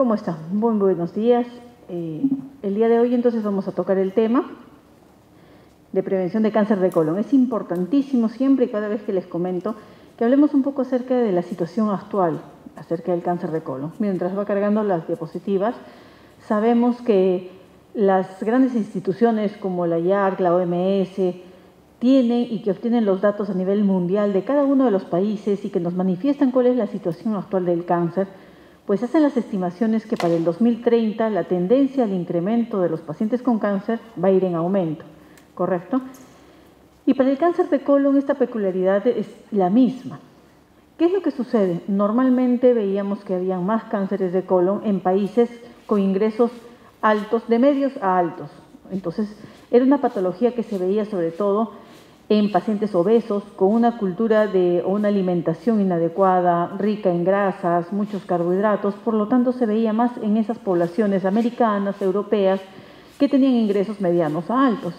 ¿Cómo están? Muy buenos días. El día de hoy entonces vamos a tocar el tema de prevención de cáncer de colon. Es importantísimo siempre y cada vez que les comento que hablemos un poco acerca de la situación actual, acerca del cáncer de colon. Mientras va cargando las diapositivas, sabemos que las grandes instituciones como la IARC, la OMS, tienen y que obtienen los datos a nivel mundial de cada uno de los países y que nos manifiestan cuál es la situación actual del cáncer, pues hacen las estimaciones que para el 2030 la tendencia al incremento de los pacientes con cáncer va a ir en aumento, ¿correcto? Y para el cáncer de colon esta peculiaridad es la misma. ¿Qué es lo que sucede? Normalmente veíamos que había más cánceres de colon en países con ingresos altos, de medios a altos. Entonces, era una patología que se veía sobre todo en pacientes obesos, con una cultura o una alimentación inadecuada, rica en grasas, muchos carbohidratos, por lo tanto se veía más en esas poblaciones americanas, europeas, que tenían ingresos medianos a altos.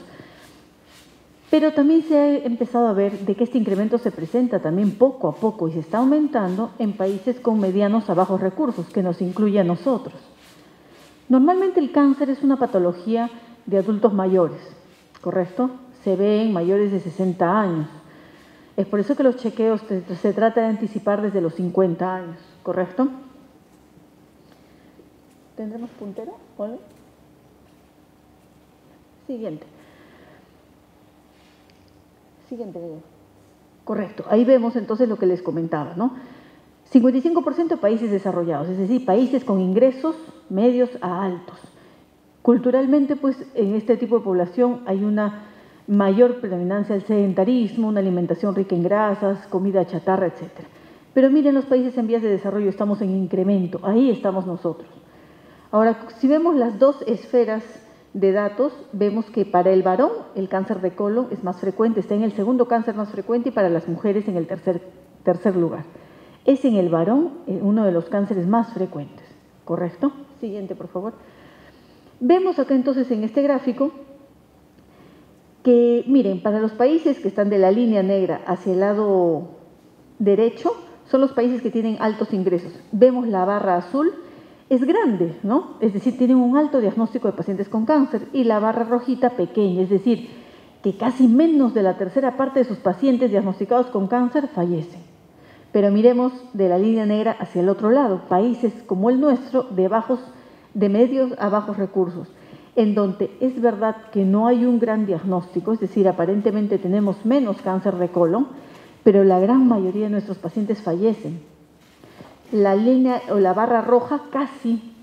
Pero también se ha empezado a ver de que este incremento se presenta también poco a poco y se está aumentando en países con medianos a bajos recursos, que nos incluye a nosotros. Normalmente el cáncer es una patología de adultos mayores, ¿correcto? Se ve en mayores de 60 años. Es por eso que los chequeos se trata de anticipar desde los 50 años, ¿correcto? ¿Tendremos puntero? ¿Hola? Siguiente. Siguiente. Correcto. Ahí vemos entonces lo que les comentaba, ¿no? 55% de países desarrollados, es decir, países con ingresos medios a altos. Culturalmente, pues, en este tipo de población hay una mayor predominancia del sedentarismo, una alimentación rica en grasas, comida chatarra, etc. Pero miren, los países en vías de desarrollo estamos en incremento, ahí estamos nosotros. Ahora, si vemos las dos esferas de datos, vemos que para el varón el cáncer de colon es más frecuente, está en el segundo cáncer más frecuente y para las mujeres en el tercer lugar. Es en el varón uno de los cánceres más frecuentes, ¿correcto? Siguiente, por favor. Vemos acá entonces en este gráfico que, miren, para los países que están de la línea negra hacia el lado derecho, son los países que tienen altos ingresos. Vemos la barra azul, es grande, ¿no? Es decir, tienen un alto diagnóstico de pacientes con cáncer, y la barra rojita pequeña, es decir, que casi menos de la tercera parte de sus pacientes diagnosticados con cáncer fallecen. Pero miremos de la línea negra hacia el otro lado, países como el nuestro, de medios a bajos recursos, en donde es verdad que no hay un gran diagnóstico, es decir, aparentemente tenemos menos cáncer de colon, pero la gran mayoría de nuestros pacientes fallecen. La línea o la barra roja casi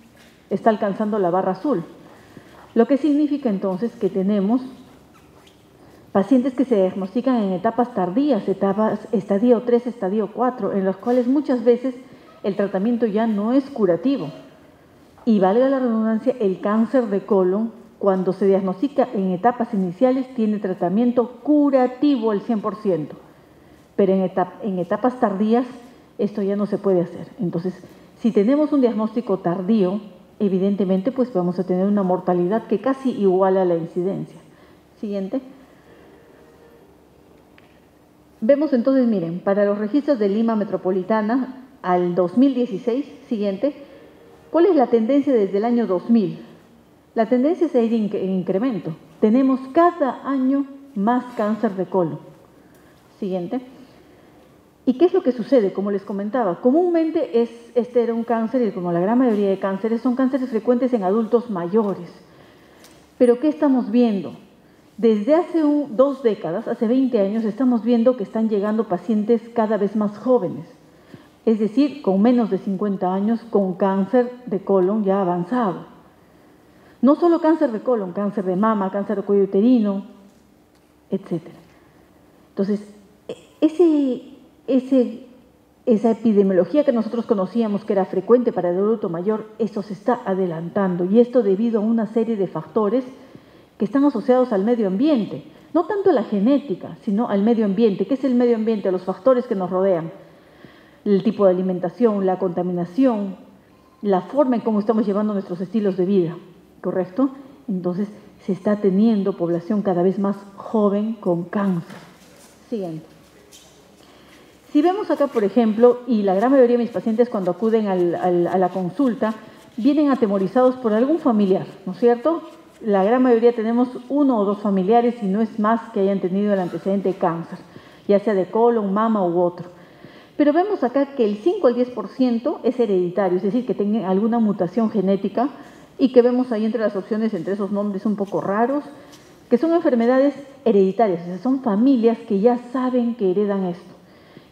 está alcanzando la barra azul, lo que significa entonces que tenemos pacientes que se diagnostican en etapas tardías, estadio 3, estadio 4, en los cuales muchas veces el tratamiento ya no es curativo. Y valga la redundancia, el cáncer de colon, cuando se diagnostica en etapas iniciales, tiene tratamiento curativo al 100%. Pero en etapas tardías, esto ya no se puede hacer. Entonces, si tenemos un diagnóstico tardío, evidentemente, pues vamos a tener una mortalidad que casi iguala a la incidencia. Siguiente. Vemos entonces, miren, para los registros de Lima Metropolitana al 2016, siguiente, ¿cuál es la tendencia desde el año 2000? La tendencia es ir en incremento. Tenemos cada año más cáncer de colon. Siguiente. ¿Y qué es lo que sucede? Como les comentaba, comúnmente este era un cáncer, y como la gran mayoría de cánceres, son cánceres frecuentes en adultos mayores. Pero ¿qué estamos viendo? Desde hace 2 décadas, hace 20 años, estamos viendo que están llegando pacientes cada vez más jóvenes. Es decir, con menos de 50 años, con cáncer de colon ya avanzado. No solo cáncer de colon, cáncer de mama, cáncer de cuello uterino, etc. Entonces, esa epidemiología que nosotros conocíamos que era frecuente para el adulto mayor, eso se está adelantando, y esto debido a una serie de factores que están asociados al medio ambiente, no tanto a la genética, sino al medio ambiente. ¿Qué es el medio ambiente? Los factores que nos rodean. El tipo de alimentación, la contaminación, la forma en cómo estamos llevando nuestros estilos de vida, ¿correcto? Entonces, se está teniendo población cada vez más joven con cáncer. Siguiente. Si vemos acá, por ejemplo, y la gran mayoría de mis pacientes cuando acuden a la consulta, vienen atemorizados por algún familiar, ¿no es cierto? La gran mayoría tenemos 1 o 2 familiares y no es más que hayan tenido el antecedente de cáncer, ya sea de colon, mama u otro. Pero vemos acá que el 5 al 10% es hereditario, es decir, que tengan alguna mutación genética y que vemos ahí entre las opciones, entre esos nombres un poco raros, que son enfermedades hereditarias, o sea, son familias que ya saben que heredan esto.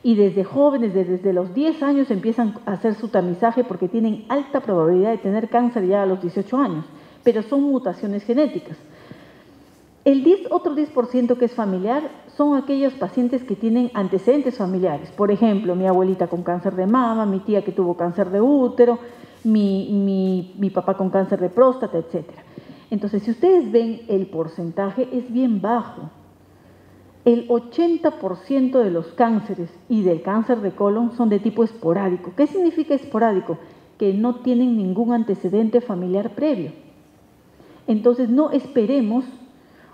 Y desde jóvenes, desde los 10 años empiezan a hacer su tamizaje porque tienen alta probabilidad de tener cáncer ya a los 18 años, pero son mutaciones genéticas. El otro 10% que es familiar son aquellos pacientes que tienen antecedentes familiares. Por ejemplo, mi abuelita con cáncer de mama, mi tía que tuvo cáncer de útero, mi papá con cáncer de próstata, etc. Entonces, si ustedes ven el porcentaje, es bien bajo. El 80% de los cánceres y del cáncer de colon son de tipo esporádico. ¿Qué significa esporádico? Que no tienen ningún antecedente familiar previo. Entonces, no esperemos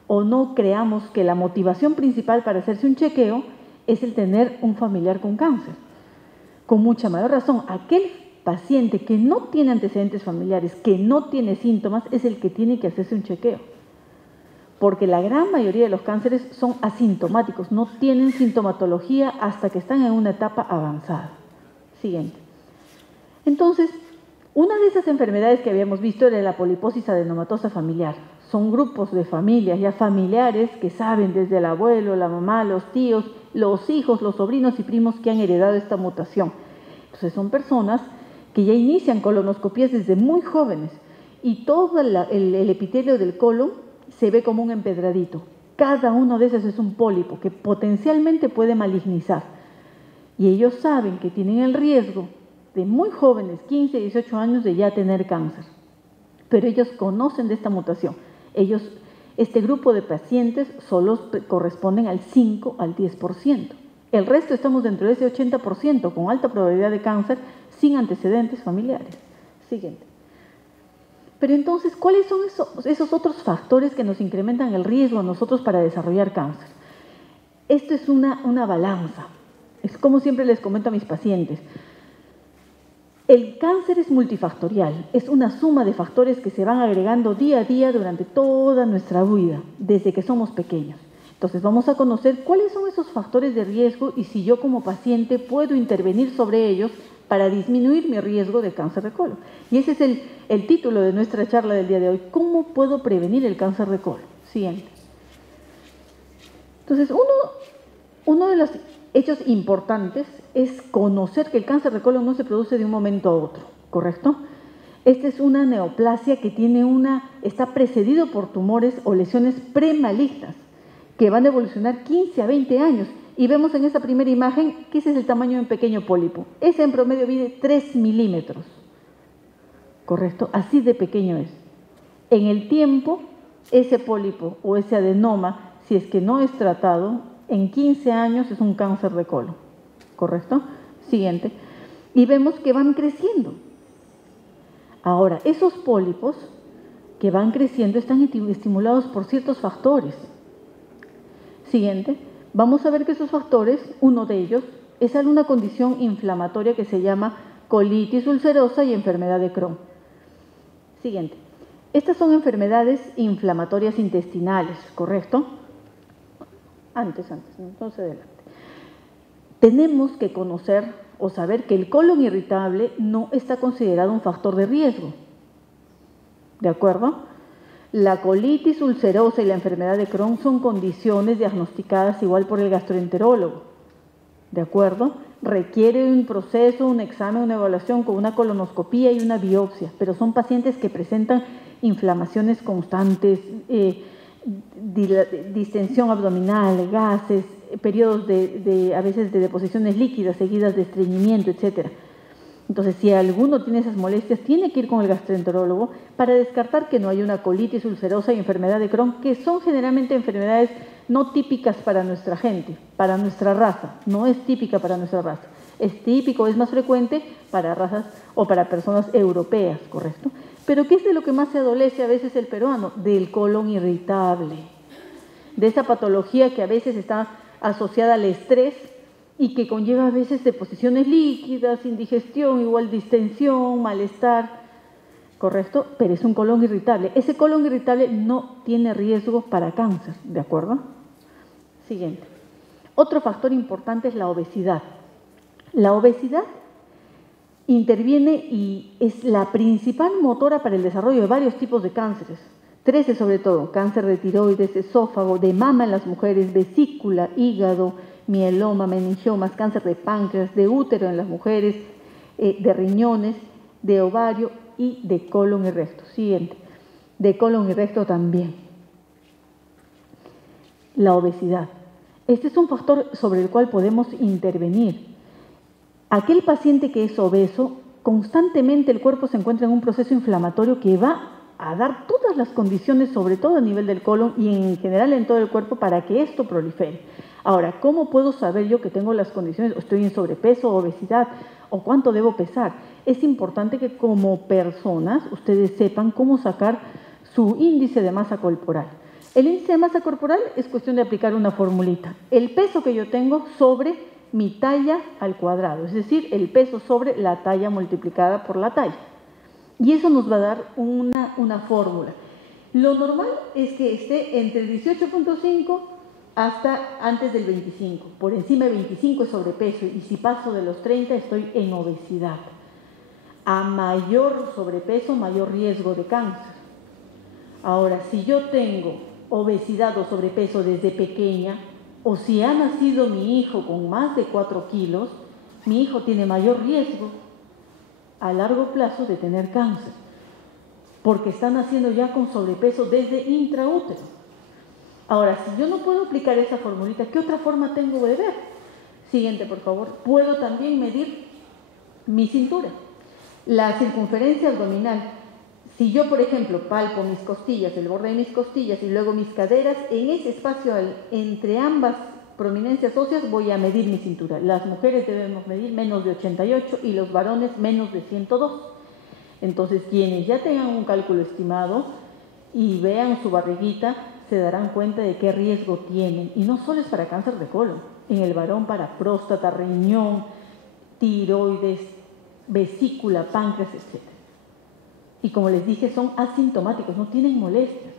o no creamos que la motivación principal para hacerse un chequeo es el tener un familiar con cáncer. Con mucha mayor razón, aquel paciente que no tiene antecedentes familiares, que no tiene síntomas, es el que tiene que hacerse un chequeo. Porque la gran mayoría de los cánceres son asintomáticos, no tienen sintomatología hasta que están en una etapa avanzada. Siguiente. Entonces, una de esas enfermedades que habíamos visto era la poliposis adenomatosa familiar. Son grupos de familias, ya familiares, que saben desde el abuelo, la mamá, los tíos, los hijos, los sobrinos y primos que han heredado esta mutación. Entonces son personas que ya inician colonoscopías desde muy jóvenes y todo el epitelio del colon se ve como un empedradito. Cada uno de esos es un pólipo que potencialmente puede malignizar. Y ellos saben que tienen el riesgo de muy jóvenes, 15, 18 años, de ya tener cáncer. Pero ellos conocen de esta mutación. Este grupo de pacientes solo corresponden al 5 al 10%. El resto estamos dentro de ese 80% con alta probabilidad de cáncer sin antecedentes familiares. Siguiente. Pero entonces, ¿cuáles son esos otros factores que nos incrementan el riesgo a nosotros para desarrollar cáncer? Esto es una balanza. Es como siempre les comento a mis pacientes. El cáncer es multifactorial, es una suma de factores que se van agregando día a día durante toda nuestra vida, desde que somos pequeños. Entonces vamos a conocer cuáles son esos factores de riesgo y si yo como paciente puedo intervenir sobre ellos para disminuir mi riesgo de cáncer de colon. Y ese es el título de nuestra charla del día de hoy. ¿Cómo puedo prevenir el cáncer de colon? Siguiente. Entonces, uno de los hechos importantes es conocer que el cáncer de colon no se produce de un momento a otro, ¿correcto? Esta es una neoplasia que está precedido por tumores o lesiones premalignas que van a evolucionar 15 a 20 años. Y vemos en esta primera imagen que ese es el tamaño de un pequeño pólipo. Ese en promedio mide 3 milímetros, ¿correcto? Así de pequeño es. En el tiempo, ese pólipo o ese adenoma, si es que no es tratado, en 15 años es un cáncer de colon, ¿correcto? Siguiente. Y vemos que van creciendo. Ahora, esos pólipos que van creciendo están estimulados por ciertos factores. Siguiente. Vamos a ver que esos factores, uno de ellos, es alguna condición inflamatoria que se llama colitis ulcerosa y enfermedad de Crohn. Siguiente. Estas son enfermedades inflamatorias intestinales, ¿correcto? Entonces adelante. Tenemos que conocer o saber que el colon irritable no está considerado un factor de riesgo. ¿De acuerdo? La colitis ulcerosa y la enfermedad de Crohn son condiciones diagnosticadas igual por el gastroenterólogo. ¿De acuerdo? Requiere un proceso, un examen, una evaluación con una colonoscopía y una biopsia, pero son pacientes que presentan inflamaciones constantes, distensión abdominal, gases, periodos a veces de deposiciones líquidas seguidas de estreñimiento, etc. Entonces, si alguno tiene esas molestias, tiene que ir con el gastroenterólogo para descartar que no hay una colitis ulcerosa y enfermedad de Crohn, que son generalmente enfermedades no típicas para nuestra gente, para nuestra raza. No es típica para nuestra raza. Es típico, es más frecuente para razas o para personas europeas, ¿correcto? Pero ¿qué es de lo que más se adolece a veces el peruano? Del colon irritable, de esa patología que a veces está asociada al estrés y que conlleva a veces deposiciones líquidas, indigestión, igual distensión, malestar. ¿correcto? Pero es un colon irritable. Ese colon irritable no tiene riesgo para cáncer, ¿de acuerdo? Siguiente. Otro factor importante es la obesidad. La obesidad interviene y es la principal motora para el desarrollo de varios tipos de cánceres. 13 sobre todo: cáncer de tiroides, esófago, de mama en las mujeres, vesícula, hígado, mieloma, meningiomas, cáncer de páncreas, de útero en las mujeres, de riñones, de ovario y de colon y recto. Siguiente. De colon y recto también. La obesidad. Este es un factor sobre el cual podemos intervenir. Aquel paciente que es obeso, constantemente el cuerpo se encuentra en un proceso inflamatorio que va a dar todas las condiciones, sobre todo a nivel del colon y en general en todo el cuerpo, para que esto prolifere. Ahora, ¿cómo puedo saber yo que tengo las condiciones, o estoy en sobrepeso o obesidad, o cuánto debo pesar? Es importante que como personas ustedes sepan cómo sacar su índice de masa corporal. El índice de masa corporal es cuestión de aplicar una formulita. El peso que yo tengo sobre mi talla al cuadrado, es decir, el peso sobre la talla multiplicada por la talla. Y eso nos va a dar una fórmula. Lo normal es que esté entre el 18.5 hasta antes del 25. Por encima de 25 es sobrepeso y si paso de los 30 estoy en obesidad. A mayor sobrepeso, mayor riesgo de cáncer. Ahora, si yo tengo obesidad o sobrepeso desde pequeña, o si ha nacido mi hijo con más de 4 kilos, mi hijo tiene mayor riesgo a largo plazo de tener cáncer, porque está naciendo ya con sobrepeso desde intraútero. Ahora, si yo no puedo aplicar esa formulita, ¿qué otra forma tengo de ver? Siguiente, por favor. Puedo también medir mi cintura, la circunferencia abdominal. Si yo, por ejemplo, palpo mis costillas, el borde de mis costillas y luego mis caderas, en ese espacio entre ambas prominencias óseas voy a medir mi cintura. Las mujeres debemos medir menos de 88 y los varones menos de 102. Entonces, quienes ya tengan un cálculo estimado y vean su barriguita, se darán cuenta de qué riesgo tienen. Y no solo es para cáncer de colon, en el varón para próstata, riñón, tiroides, vesícula, páncreas, etc. Y como les dije, son asintomáticos, no tienen molestias.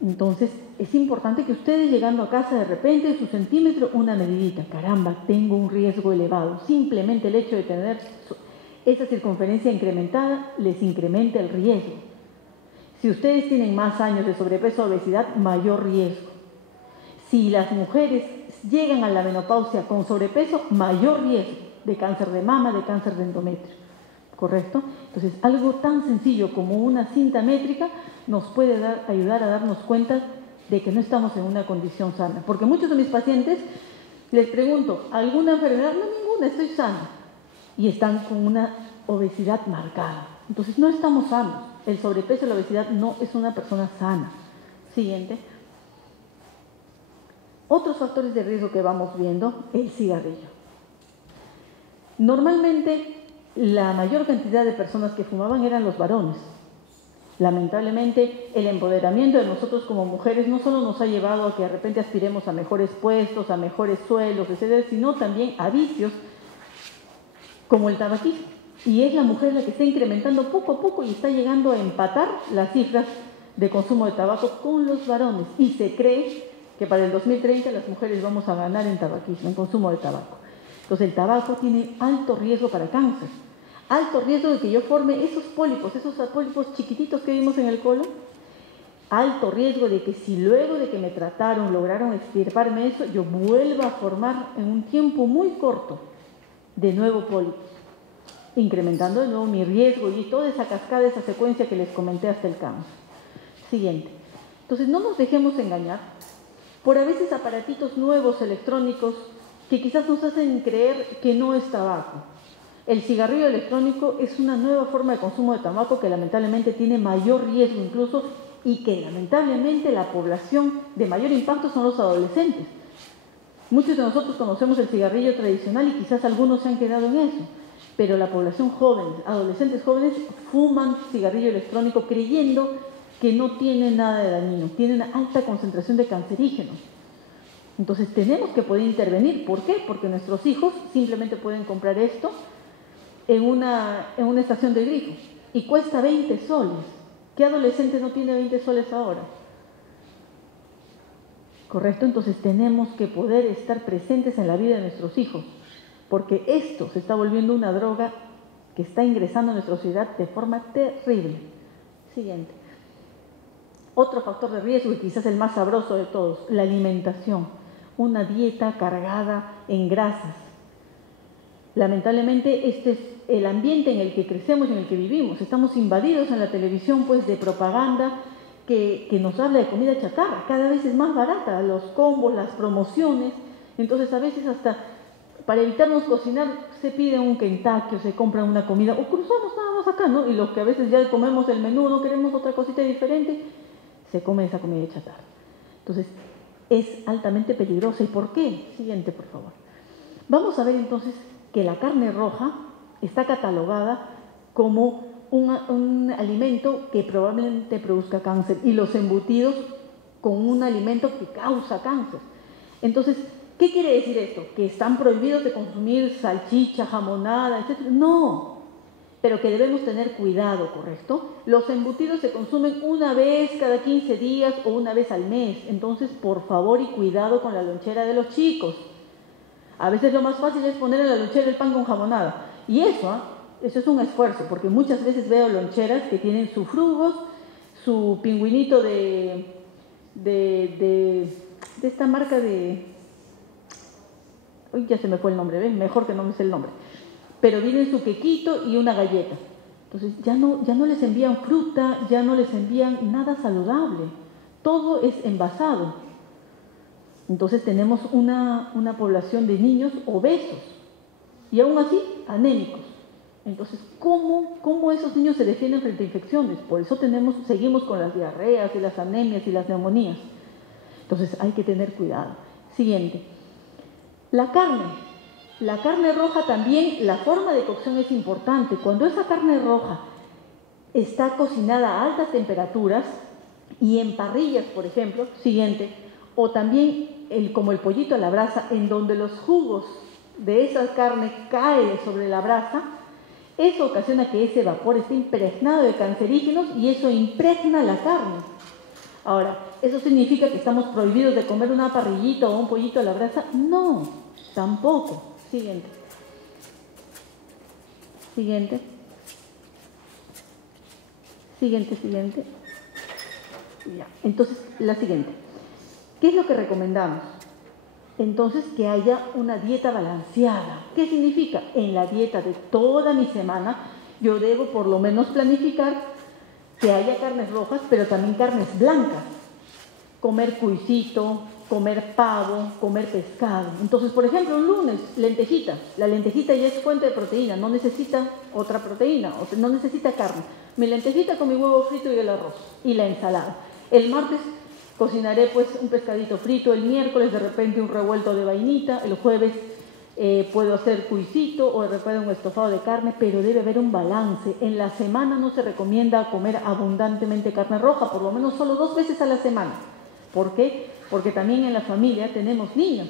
Entonces, es importante que ustedes llegando a casa de repente, en su centímetro, una medidita. Caramba, tengo un riesgo elevado. Simplemente el hecho de tener esa circunferencia incrementada les incrementa el riesgo. Si ustedes tienen más años de sobrepeso o obesidad, mayor riesgo. Si las mujeres llegan a la menopausia con sobrepeso, mayor riesgo de cáncer de mama, de cáncer de endometrio. ¿Correcto? Entonces, algo tan sencillo como una cinta métrica nos puede ayudar a darnos cuenta de que no estamos en una condición sana. Porque muchos de mis pacientes les pregunto, ¿alguna enfermedad? No, ninguna, estoy sana. Y están con una obesidad marcada. Entonces, no estamos sanos. El sobrepeso y la obesidad no es una persona sana. Siguiente. Otros factores de riesgo que vamos viendo, el cigarrillo. Normalmente, la mayor cantidad de personas que fumaban eran los varones. Lamentablemente, el empoderamiento de nosotros como mujeres no solo nos ha llevado a que de repente aspiremos a mejores puestos, a mejores sueldos, etcétera, sino también a vicios como el tabaquismo. Y es la mujer la que está incrementando poco a poco y está llegando a empatar las cifras de consumo de tabaco con los varones. Y se cree que para el 2030 las mujeres vamos a ganar en tabaquismo, en consumo de tabaco. Entonces el tabaco tiene alto riesgo para cáncer. Alto riesgo de que yo forme esos pólipos chiquititos que vimos en el colon. Alto riesgo de que si luego de que me trataron, lograron extirparme eso, yo vuelva a formar en un tiempo muy corto de nuevo pólipos, incrementando de nuevo mi riesgo y toda esa cascada, esa secuencia que les comenté hasta el cáncer. Siguiente. Entonces no nos dejemos engañar por a veces aparatitos nuevos electrónicos que quizás nos hacen creer que no es tabaco. El cigarrillo electrónico es una nueva forma de consumo de tabaco que lamentablemente tiene mayor riesgo incluso y que lamentablemente la población de mayor impacto son los adolescentes. Muchos de nosotros conocemos el cigarrillo tradicional y quizás algunos se han quedado en eso, pero la población joven, adolescentes jóvenes, fuman cigarrillo electrónico creyendo que no tiene nada de dañino, tiene una alta concentración de cancerígenos. Entonces tenemos que poder intervenir. ¿Por qué? Porque nuestros hijos simplemente pueden comprar esto en una estación de grifo y cuesta 20 soles. ¿Qué adolescente no tiene 20 soles ahora? ¿Correcto? Entonces tenemos que poder estar presentes en la vida de nuestros hijos, porque esto se está volviendo una droga que está ingresando en nuestra sociedad de forma terrible. Siguiente. Otro factor de riesgo, y quizás el más sabroso de todos, la alimentación. Una dieta cargada en grasas. Lamentablemente este es el ambiente en el que crecemos y en el que vivimos. Estamos invadidos en la televisión pues de propaganda que nos habla de comida chatarra. Cada vez es más barata, los combos, las promociones. Entonces a veces hasta para evitarnos cocinar se pide un Kentucky o se compra una comida o cruzamos nada más acá, ¿no? Y los que a veces ya comemos el menú, no queremos otra cosita diferente, se come esa comida chatarra. Entonces es altamente peligrosa. ¿Y por qué? Siguiente, por favor. Vamos a ver entonces que la carne roja está catalogada como un alimento que probablemente produzca cáncer y los embutidos con un alimento que causa cáncer. Entonces, ¿qué quiere decir esto? ¿Que están prohibidos de consumir salchicha, jamonada, etcétera? No, pero que debemos tener cuidado, ¿correcto? Los embutidos se consumen una vez cada 15 días o una vez al mes. Entonces, por favor y cuidado con la lonchera de los chicos. A veces lo más fácil es poner en la lonchera el pan con jamonada. Y eso es un esfuerzo, porque muchas veces veo loncheras que tienen sus frugos, su pingüinito de esta marca de... Uy, ya se me fue el nombre, ¿ven? Mejor que no me sé el nombre. Pero viene su quequito y una galleta. Entonces ya no les envían fruta, ya no les envían nada saludable. Todo es envasado. Entonces tenemos una población de niños obesos y aún así anémicos. Entonces, ¿cómo esos niños se defienden frente a infecciones? Por eso seguimos con las diarreas y las anemias y las neumonías. Entonces hay que tener cuidado. Siguiente. La carne roja también, la forma de cocción es importante. Cuando esa carne roja está cocinada a altas temperaturas y en parrillas, por ejemplo, siguiente, o también como el pollito a la brasa, en donde los jugos de esa carne caen sobre la brasa, eso ocasiona que ese vapor esté impregnado de cancerígenos y eso impregna la carne. Ahora, ¿eso significa que estamos prohibidos de comer una parrillita o un pollito a la brasa? No, tampoco. Siguiente. Siguiente. Siguiente. Ya. Entonces, la siguiente. ¿Qué es lo que recomendamos? Entonces, que haya una dieta balanceada. ¿Qué significa? En la dieta de toda mi semana, yo debo por lo menos planificar que haya carnes rojas, pero también carnes blancas. Comer cuisito, comer pavo, comer pescado. Entonces, por ejemplo, un lunes, lentejita. La lentejita ya es fuente de proteína, no necesita otra proteína, no necesita carne. Mi lentejita con mi huevo frito y el arroz y la ensalada. El martes cocinaré pues un pescadito frito, el miércoles de repente un revuelto de vainita, el jueves puedo hacer cuisito o de repente un estofado de carne, pero debe haber un balance. En la semana no se recomienda comer abundantemente carne roja, por lo menos solo 2 veces a la semana. ¿Por qué? Porque también en la familia tenemos niños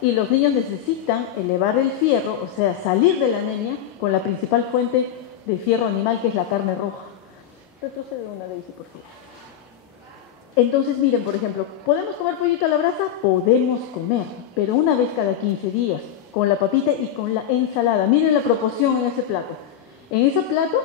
y los niños necesitan elevar el fierro, o sea, salir de la anemia con la principal fuente de fierro animal que es la carne roja. Retrocede una vez, por favor. Entonces, miren, por ejemplo, ¿podemos comer pollito a la brasa? Podemos comer, pero una vez cada 15 días, con la papita y con la ensalada. Miren la proporción en ese plato. En ese plato,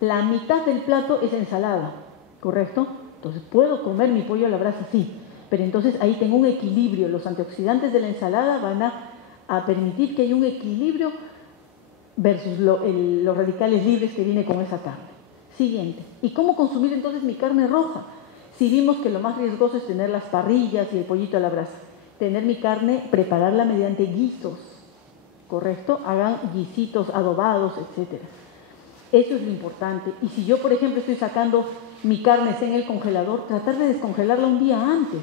la mitad del plato es ensalada, ¿correcto? Entonces, ¿puedo comer mi pollo a la brasa? Sí, pero entonces ahí tengo un equilibrio. Los antioxidantes de la ensalada van a permitir que haya un equilibrio versus los radicales libres que viene con esa carne. Siguiente. ¿Y cómo consumir entonces mi carne roja? Si vimos que lo más riesgoso es tener las parrillas y el pollito a la brasa, tener mi carne, prepararla mediante guisos, ¿correcto? Hagan guisitos adobados, etc. Eso es lo importante. Y si yo, por ejemplo, estoy sacando mi carne en el congelador, tratar de descongelarla un día antes,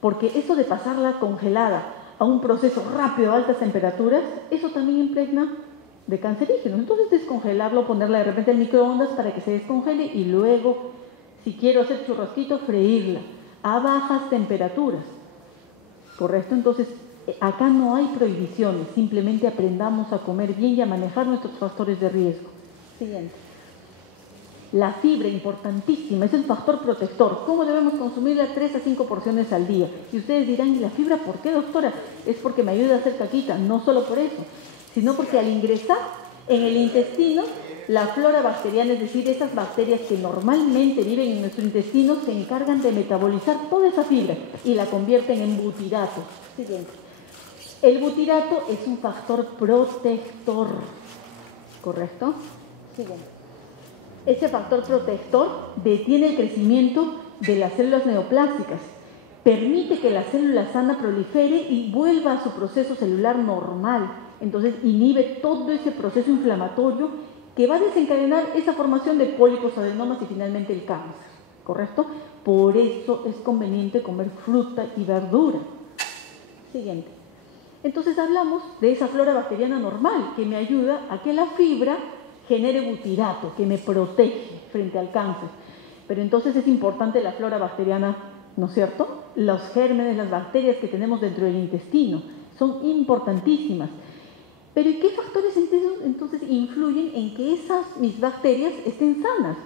porque eso de pasarla congelada a un proceso rápido a altas temperaturas, eso también impregna de cancerígenos. Entonces descongelarlo, ponerla de repente en microondas para que se descongele y luego, si quiero hacer churrasquito, freírla a bajas temperaturas, ¿correcto? Entonces, acá no hay prohibiciones, simplemente aprendamos a comer bien y a manejar nuestros factores de riesgo. Siguiente. La fibra, importantísima, es el factor protector. ¿Cómo debemos consumirla? 3 a 5 porciones al día. Y ustedes dirán, ¿y la fibra por qué, doctora? Es porque me ayuda a hacer caquita. No solo por eso, sino porque al ingresar en el intestino, la flora bacteriana, es decir, esas bacterias que normalmente viven en nuestro intestino, se encargan de metabolizar toda esa fibra y la convierten en butirato. Siguiente. El butirato es un factor protector, ¿correcto? Siguiente. Ese factor protector detiene el crecimiento de las células neoplásicas, permite que la célula sana prolifere y vuelva a su proceso celular normal. Entonces inhibe todo ese proceso inflamatorio que va a desencadenar esa formación de pólipos, adenomas y finalmente el cáncer, ¿correcto? Por eso es conveniente comer fruta y verdura. Siguiente. Entonces hablamos de esa flora bacteriana normal que me ayuda a que la fibra genere butirato, que me protege frente al cáncer. Pero entonces es importante la flora bacteriana, ¿no es cierto? Los gérmenes, las bacterias que tenemos dentro del intestino son importantísimas. Pero ¿y qué factores entonces influyen en que mis bacterias estén sanas?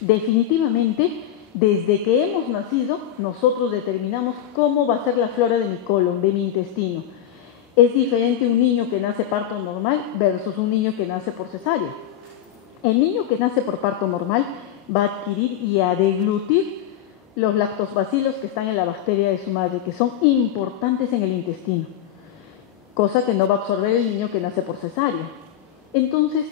Definitivamente, desde que hemos nacido, nosotros determinamos cómo va a ser la flora de mi colon, de mi intestino. Es diferente un niño que nace parto normal versus un niño que nace por cesárea. El niño que nace por parto normal va a adquirir y a deglutir los lactobacilos que están en la bacteria de su madre, que son importantes en el intestino, cosa que no va a absorber el niño que nace por cesárea. Entonces,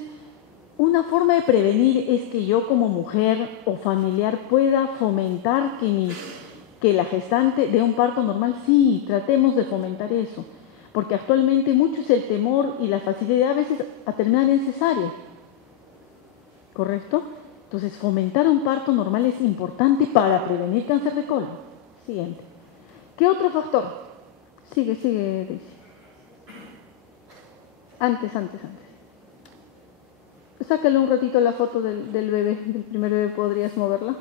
una forma de prevenir es que yo como mujer o familiar pueda fomentar que la gestante dé un parto normal. Sí, tratemos de fomentar eso, porque actualmente mucho es el temor y la facilidad a veces a terminar en cesárea, ¿correcto? Entonces, fomentar un parto normal es importante para prevenir cáncer de colon. Siguiente. ¿Qué otro factor? Sigue, Daisy. Antes. Sácale un ratito la foto del bebé, del primer bebé, ¿podrías moverla?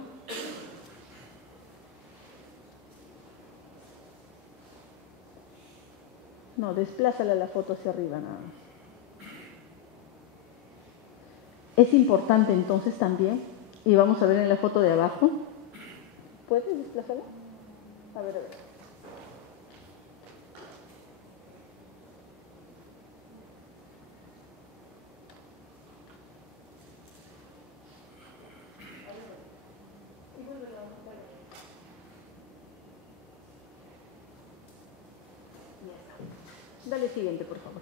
No, desplázala la foto hacia arriba nada más. Es importante entonces también, y vamos a ver en la foto de abajo, ¿puedes desplazarla? A ver. Dale siguiente, por favor.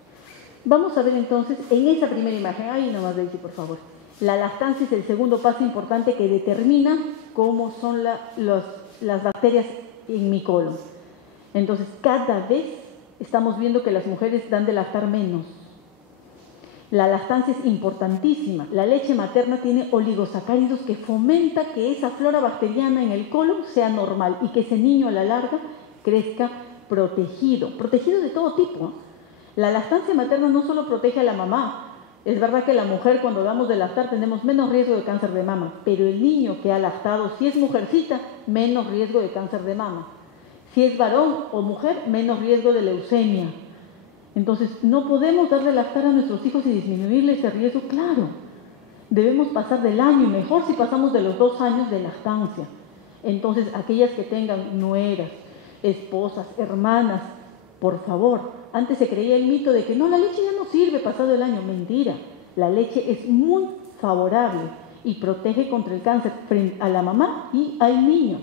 Vamos a ver entonces en esa primera imagen, ahí nomás Daisy, por favor. La lactancia es el segundo paso importante que determina cómo son las bacterias en mi colon. Entonces, cada vez estamos viendo que las mujeres dan de lactar menos. La lactancia es importantísima. La leche materna tiene oligosacáridos que fomenta que esa flora bacteriana en el colon sea normal y que ese niño a la larga crezca protegido de todo tipo. La lactancia materna no solo protege a la mamá. Es verdad que la mujer cuando damos de lactar tenemos menos riesgo de cáncer de mama, pero el niño que ha lactado, si es mujercita, menos riesgo de cáncer de mama. Si es varón o mujer, menos riesgo de leucemia. Entonces, no podemos darle lactar a nuestros hijos y disminuirle ese riesgo, claro. Debemos pasar del año, y mejor si pasamos de los 2 años de lactancia. Entonces, aquellas que tengan nueras, esposas, hermanas, por favor, antes se creía el mito de que no, la leche ya no sirve pasado el año. Mentira, la leche es muy favorable y protege contra el cáncer frente a la mamá y al niño.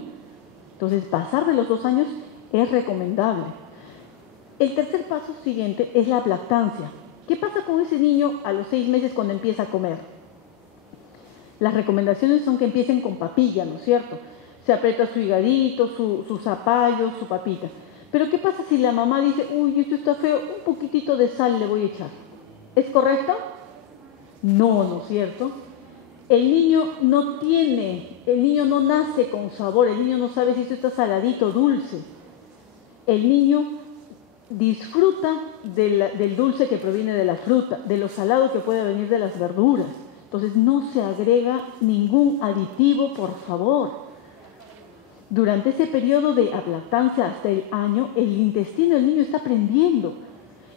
Entonces, pasar de los 2 años es recomendable. El tercer paso siguiente es la lactancia. ¿Qué pasa con ese niño a los 6 meses cuando empieza a comer? Las recomendaciones son que empiecen con papilla, ¿no es cierto? Se aprieta su higadito, su zapallo, su papita. Pero ¿qué pasa si la mamá dice, uy, esto está feo, un poquitito de sal le voy a echar? ¿Es correcto? No, ¿no es cierto? El niño no nace con sabor, el niño no sabe si esto está saladito o dulce. El niño disfruta del dulce que proviene de la fruta, de lo salado que puede venir de las verduras. Entonces no se agrega ningún aditivo, por favor. Durante ese periodo de lactancia hasta el año, el intestino del niño está aprendiendo.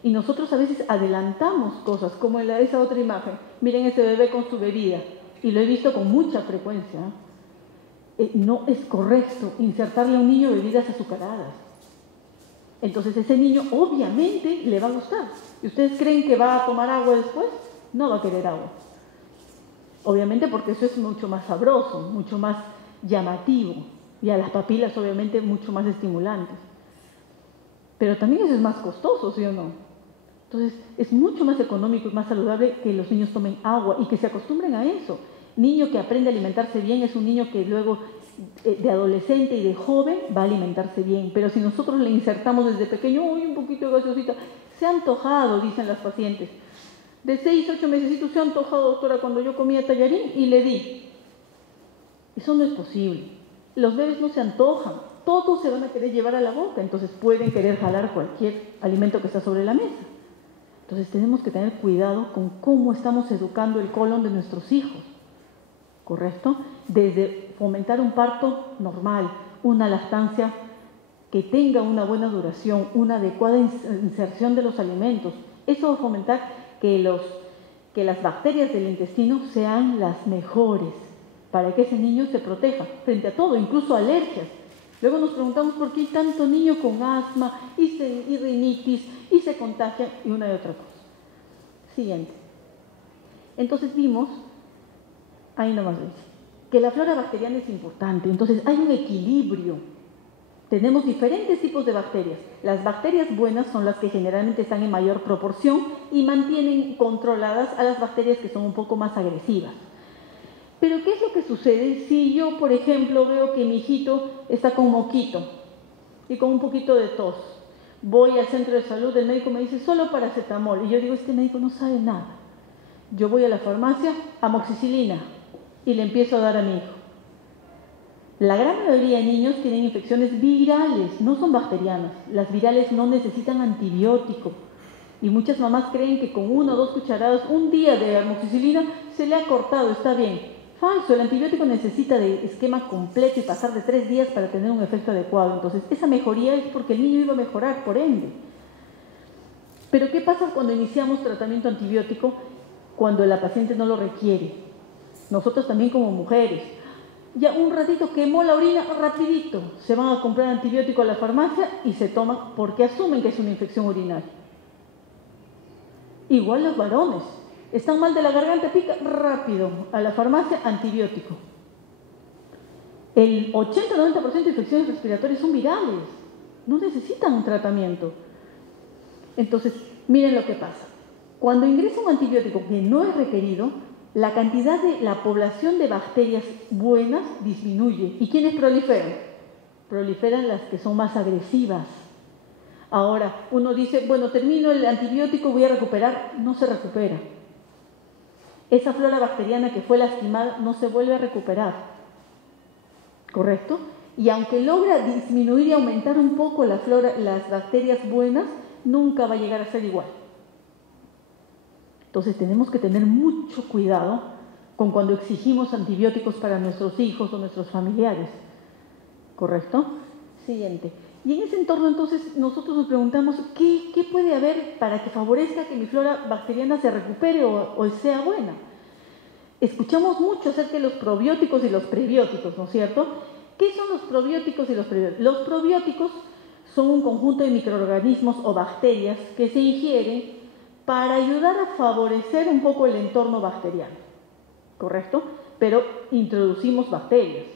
Y nosotros a veces adelantamos cosas, como en esa otra imagen. Miren ese bebé con su bebida. y lo he visto con mucha frecuencia, no es correcto insertarle a un niño bebidas azucaradas. Entonces ese niño obviamente le va a gustar. ¿Y ustedes creen que va a tomar agua después? No va a querer agua. Obviamente porque eso es mucho más sabroso, mucho más llamativo, y a las papilas obviamente mucho más estimulantes. Pero también eso es más costoso, ¿sí o no? Entonces es mucho más económico y más saludable que los niños tomen agua y que se acostumbren a eso. Niño que aprende a alimentarse bien es un niño que luego de adolescente y de joven va a alimentarse bien. Pero si nosotros le insertamos desde pequeño, uy, un poquito de gaseosita, se ha antojado, dicen las pacientes. De 6, 8 mesecitos se ha antojado, doctora, cuando yo comía tallarín y le di. Eso no es posible. Los bebés no se antojan, todos se van a querer llevar a la boca, entonces pueden querer jalar cualquier alimento que está sobre la mesa. Entonces tenemos que tener cuidado con cómo estamos educando el colon de nuestros hijos, ¿correcto? Desde fomentar un parto normal, una lactancia que tenga una buena duración, una adecuada inserción de los alimentos. Eso va a fomentar que las bacterias del intestino sean las mejores para que ese niño se proteja frente a todo, incluso alergias. Luego nos preguntamos por qué hay tanto niño con asma y rinitis y se contagian y una y otra cosa. Siguiente. Entonces vimos, ahí nomás ves, que la flora bacteriana es importante. Entonces hay un equilibrio. Tenemos diferentes tipos de bacterias. Las bacterias buenas son las que generalmente están en mayor proporción y mantienen controladas a las bacterias que son un poco más agresivas. Pero ¿qué es lo que sucede si yo, por ejemplo, veo que mi hijito está con moquito y con un poquito de tos? Voy al centro de salud, el médico me dice solo paracetamol y yo digo, este médico no sabe nada. Yo voy a la farmacia, amoxicilina, y le empiezo a dar a mi hijo. La gran mayoría de niños tienen infecciones virales, no son bacterianas. Las virales no necesitan antibiótico. Y muchas mamás creen que con 1 o 2 cucharadas, un día de amoxicilina, se le ha cortado, está bien. Falso, el antibiótico necesita de esquema completo y pasar de 3 días para tener un efecto adecuado. Entonces, esa mejoría es porque el niño iba a mejorar, por ende. Pero, ¿qué pasa cuando iniciamos tratamiento antibiótico? Cuando la paciente no lo requiere. Nosotros también como mujeres. Ya un ratito quemó la orina, rapidito. Se van a comprar antibiótico a la farmacia y se toman porque asumen que es una infección urinaria. Igual los varones. Están mal de la garganta, pica, rápido, a la farmacia, antibiótico. El 80-90% de infecciones respiratorias son virales, no necesitan un tratamiento. Entonces, miren lo que pasa. Cuando ingresa un antibiótico que no es requerido, la cantidad de la población de bacterias buenas disminuye. ¿Y quiénes proliferan? Proliferan las que son más agresivas. Ahora, uno dice, bueno, termino el antibiótico, voy a recuperar. No se recupera. Esa flora bacteriana que fue lastimada no se vuelve a recuperar, ¿correcto? Y aunque logra disminuir y aumentar un poco la flora, las bacterias buenas, nunca va a llegar a ser igual. Entonces tenemos que tener mucho cuidado con cuando exigimos antibióticos para nuestros hijos o nuestros familiares, ¿correcto? Siguiente. Y en ese entorno entonces nosotros nos preguntamos, ¿qué puede haber para que favorezca que mi flora bacteriana se recupere o sea buena? Escuchamos mucho acerca de los probióticos y los prebióticos, ¿no es cierto? ¿Qué son los probióticos y los prebióticos? Los probióticos son un conjunto de microorganismos o bacterias que se ingieren para ayudar a favorecer un poco el entorno bacteriano, ¿correcto? Pero introducimos bacterias,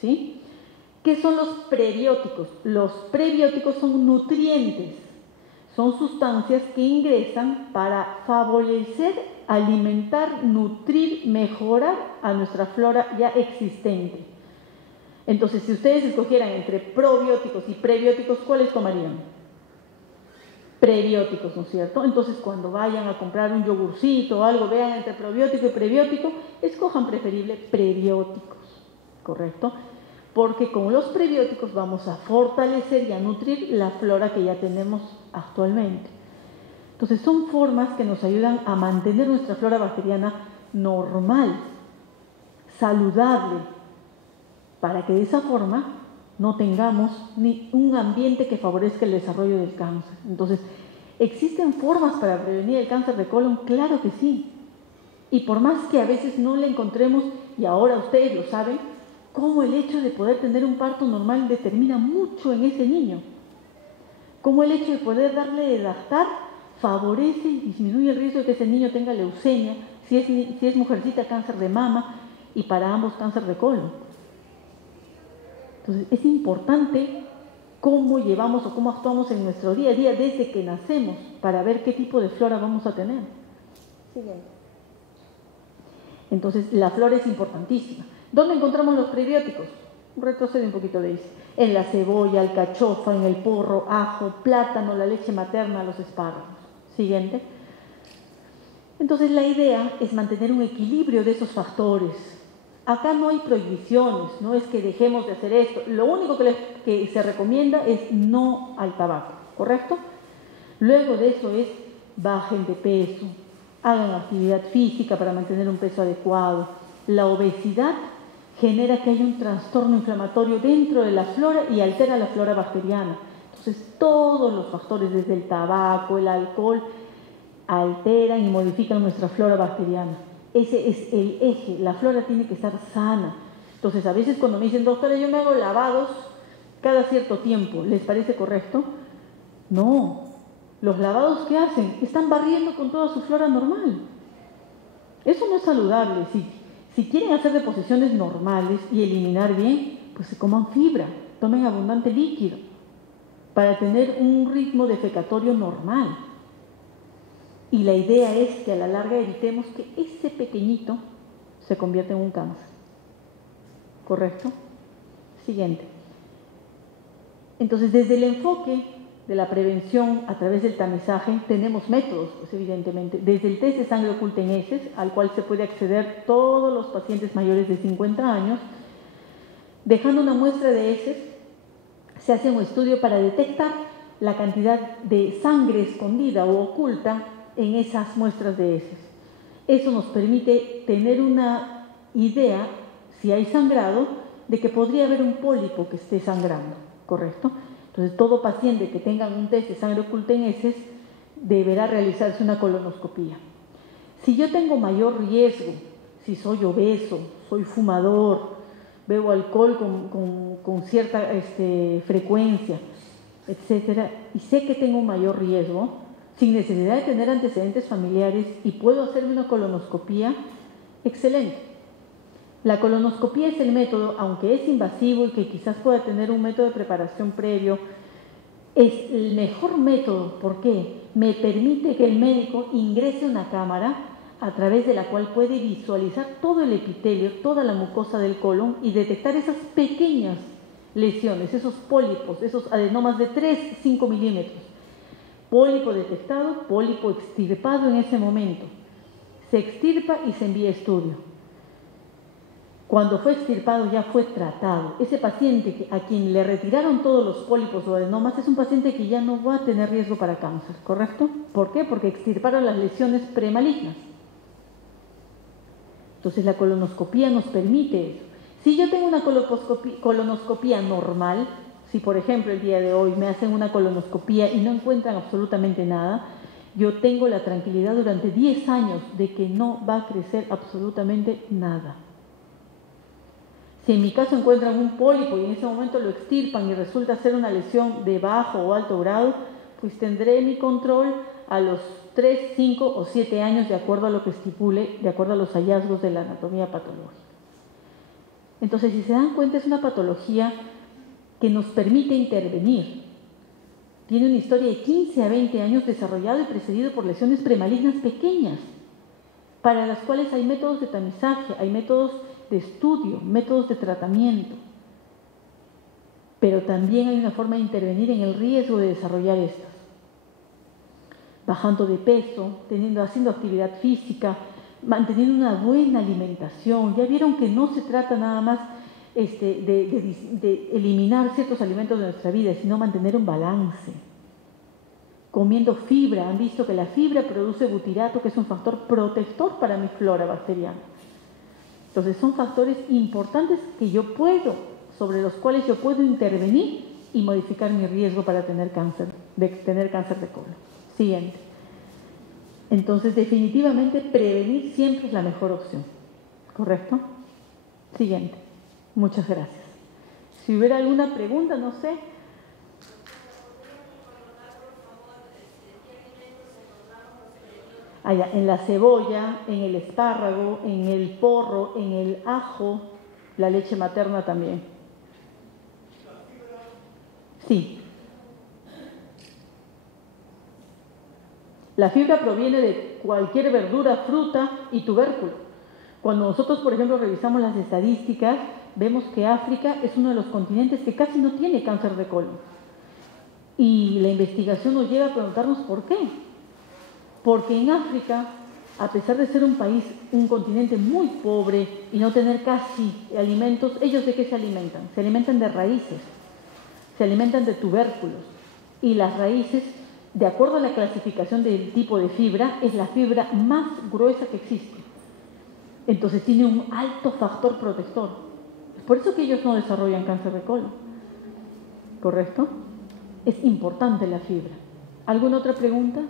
¿sí? ¿Qué son los prebióticos? Los prebióticos son nutrientes, son sustancias que ingresan para favorecer, alimentar, nutrir, mejorar a nuestra flora ya existente. Entonces, si ustedes escogieran entre probióticos y prebióticos, ¿cuáles tomarían? Prebióticos, ¿no es cierto? Entonces, cuando vayan a comprar un yogurcito o algo, vean entre probiótico y prebiótico, escojan preferible prebióticos, ¿correcto? Porque con los prebióticos vamos a fortalecer y a nutrir la flora que ya tenemos actualmente. Entonces son formas que nos ayudan a mantener nuestra flora bacteriana normal, saludable, para que de esa forma no tengamos ni un ambiente que favorezca el desarrollo del cáncer. Entonces, ¿existen formas para prevenir el cáncer de colon? Claro que sí. Y por más que a veces no le encontremos, y ahora ustedes lo saben, cómo el hecho de poder tener un parto normal determina mucho en ese niño. Cómo el hecho de poder darle de lactar favorece y disminuye el riesgo de que ese niño tenga leucemia, si es mujercita, cáncer de mama, y para ambos cáncer de colon. Entonces es importante cómo llevamos o cómo actuamos en nuestro día a día desde que nacemos para ver qué tipo de flora vamos a tener. Siguiente. Entonces la flora es importantísima. ¿Dónde encontramos los prebióticos? Retrocede un poquito de ahí. En la cebolla, alcachofa, en el porro, ajo, plátano, la leche materna, los espárragos. Siguiente. Entonces la idea es mantener un equilibrio de esos factores. Acá no hay prohibiciones, no es que dejemos de hacer esto. Lo único que se recomienda es no al tabaco, ¿correcto? Luego de eso es bajen de peso, hagan actividad física para mantener un peso adecuado. La obesidad genera que haya un trastorno inflamatorio dentro de la flora y altera la flora bacteriana. Entonces todos los factores, desde el tabaco, el alcohol, alteran y modifican nuestra flora bacteriana. Ese es el eje, la flora tiene que estar sana. Entonces a veces cuando me dicen, doctora, yo me hago lavados cada cierto tiempo, ¿les parece correcto? No, los lavados que hacen, están barriendo con toda su flora normal. Eso no es saludable. Si quieren hacer deposiciones normales y eliminar bien, pues se coman fibra, tomen abundante líquido para tener un ritmo defecatorio normal. Y la idea es que a la larga evitemos que ese pequeñito se convierta en un cáncer. ¿Correcto? Siguiente. Entonces, desde el enfoque de la prevención a través del tamizaje, tenemos métodos, pues evidentemente. Desde el test de sangre oculta en heces, al cual se puede acceder todos los pacientes mayores de 50 años, dejando una muestra de heces, se hace un estudio para detectar la cantidad de sangre escondida o oculta en esas muestras de heces. Eso nos permite tener una idea, si hay sangrado, de que podría haber un pólipo que esté sangrando, ¿correcto? Entonces, todo paciente que tenga un test de sangre oculta en heces deberá realizarse una colonoscopía. Si yo tengo mayor riesgo, si soy obeso, soy fumador, bebo alcohol con cierta frecuencia, etcétera, y sé que tengo un mayor riesgo, sin necesidad de tener antecedentes familiares y puedo hacerme una colonoscopía, excelente. La colonoscopía es el método, aunque es invasivo y que quizás pueda tener un método de preparación previo, es el mejor método. ¿Por qué? Me permite que el médico ingrese una cámara a través de la cual puede visualizar todo el epitelio, toda la mucosa del colon y detectar esas pequeñas lesiones, esos pólipos, esos adenomas de 3-5 milímetros. Pólipo detectado, pólipo extirpado en ese momento. Se extirpa y se envía a estudio. Cuando fue extirpado ya fue tratado. Ese paciente a quien le retiraron todos los pólipos o adenomas es un paciente que ya no va a tener riesgo para cáncer, ¿correcto? ¿Por qué? Porque extirparon las lesiones premalignas. Entonces la colonoscopía nos permite eso. Si yo tengo una colonoscopía normal, si por ejemplo el día de hoy me hacen una colonoscopía y no encuentran absolutamente nada, yo tengo la tranquilidad durante 10 años de que no va a crecer absolutamente nada. Si en mi caso encuentran un pólipo y en ese momento lo extirpan y resulta ser una lesión de bajo o alto grado, pues tendré mi control a los 3, 5 o 7 años de acuerdo a lo que estipule, de acuerdo a los hallazgos de la anatomía patológica. Entonces, si se dan cuenta, es una patología que nos permite intervenir. Tiene una historia de 15 a 20 años desarrollado y precedido por lesiones premalignas pequeñas, para las cuales hay métodos de tamizaje, hay métodos de estudio, métodos de tratamiento. Pero también hay una forma de intervenir en el riesgo de desarrollar estas. Bajando de peso, haciendo actividad física, manteniendo una buena alimentación. Ya vieron que no se trata nada más de eliminar ciertos alimentos de nuestra vida, sino mantener un balance. Comiendo fibra, han visto que la fibra produce butirato, que es un factor protector para mi flora bacteriana. Entonces son factores importantes sobre los cuales yo puedo intervenir y modificar mi riesgo para tener cáncer de colon. Siguiente. Entonces, definitivamente, prevenir siempre es la mejor opción. ¿Correcto? Siguiente. Muchas gracias. Si hubiera alguna pregunta, no sé. Allá, en la cebolla, en el espárrago, en el porro, en el ajo, la leche materna también. Sí. La fibra proviene de cualquier verdura, fruta y tubérculo. Cuando nosotros, por ejemplo, revisamos las estadísticas, vemos que África es uno de los continentes que casi no tiene cáncer de colon. Y la investigación nos lleva a preguntarnos por qué. Porque en África, a pesar de ser un país, un continente muy pobre y no tener casi alimentos, ¿ellos de qué se alimentan? Se alimentan de raíces, se alimentan de tubérculos. Y las raíces, de acuerdo a la clasificación del tipo de fibra, es la fibra más gruesa que existe. Entonces tiene un alto factor protector. Es por eso que ellos no desarrollan cáncer de colon. ¿Correcto? Es importante la fibra. ¿Alguna otra pregunta?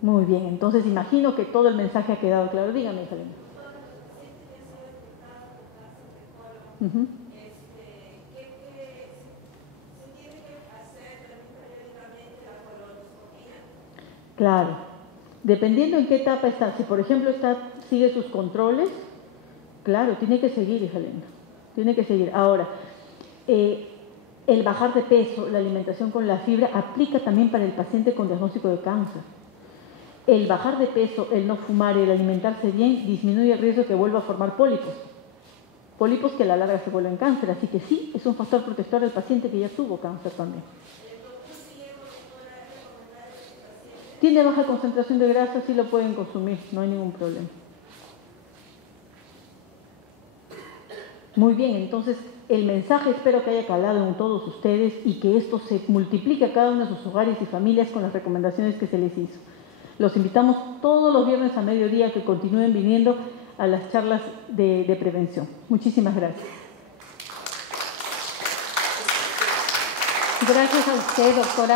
Muy bien, entonces imagino que todo el mensaje ha quedado claro. Dígame, Helena. Claro, dependiendo en qué etapa está. Si por ejemplo sigue sus controles, claro, tiene que seguir, hija linda. Tiene que seguir. Ahora, el bajar de peso, la alimentación con la fibra, aplica también para el paciente con diagnóstico de cáncer. El bajar de peso, el no fumar y el alimentarse bien disminuye el riesgo de que vuelva a formar pólipos. Pólipos que a la larga se vuelven cáncer. Así que sí, es un factor protector del paciente que ya tuvo cáncer también. Tiene baja concentración de grasa, sí lo pueden consumir, no hay ningún problema. Muy bien, entonces el mensaje espero que haya calado en todos ustedes y que esto se multiplique a cada uno de sus hogares y familias con las recomendaciones que se les hizo. Los invitamos todos los viernes a mediodía que continúen viniendo a las charlas de prevención. Muchísimas gracias. Gracias a usted, doctora.